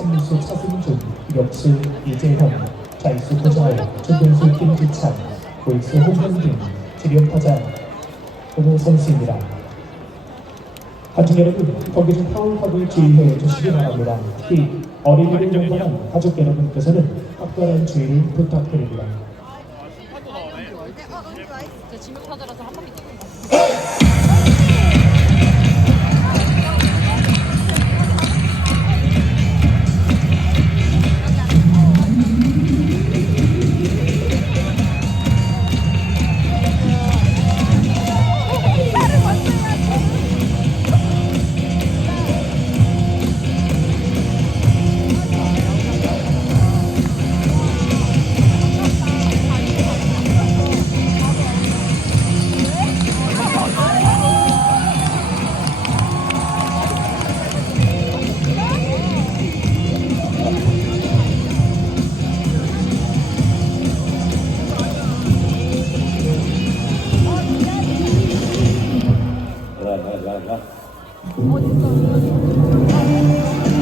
선민수 차승준, 역수 이재형, 좌익수 고자호, 중견수 김기찬, 골수 홍현빈, 지명타자 오모 선수입니다. 관중 여러분, 경기 중 파울하고 주의해 주시기 바랍니다. 특히 어린이를 용감한 가족 여러분께서는 확실한 주의를 부탁드립니다. 바퀴 찍은 거.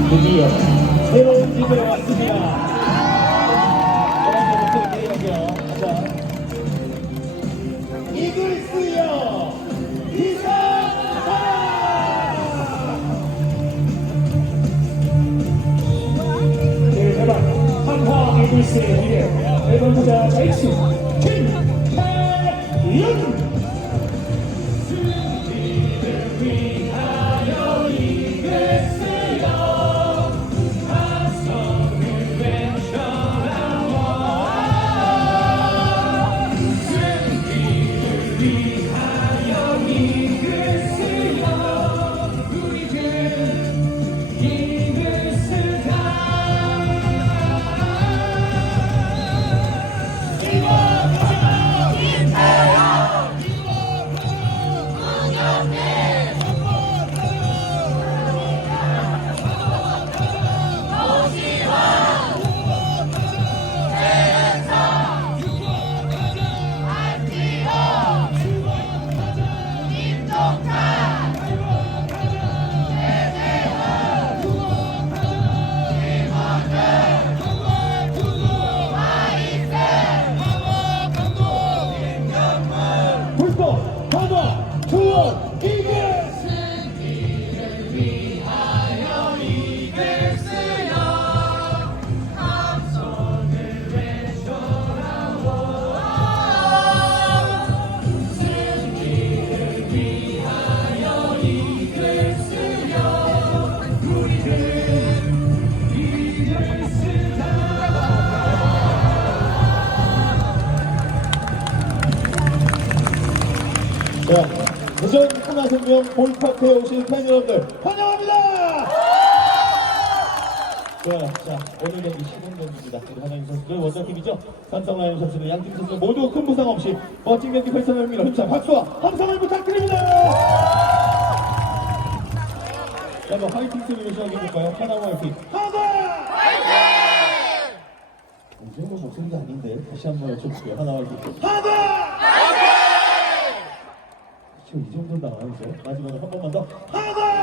드디어 새로운 집에 왔습니다. 이글스요. 대대박 한화 이글스의 미래 일본 타자 자익수 김태윤. 하 생명 볼파크에 오신 팬 여러분들 환영합니다! 자, 자, 오늘 경기 10분 경기입니다. 우리 하나인 선수들 원더팀이죠. 삼성 라이온 선수들 양팀 선수 모두 큰 부상 없이 멋진 경기 펼쳐냅니다. 힘차 박수와 함성을 부탁드립니다! 자, 한번 화이팅 소리로 시작해볼까요? 하나 화이팅! 하나! 이 정도 목소리가 아닌데 다시 한번 여쭤볼게요. 하나 화이팅! 하나! 그렇죠, 이 정도 나와야죠. 마지막으로 한 번만 더 하나!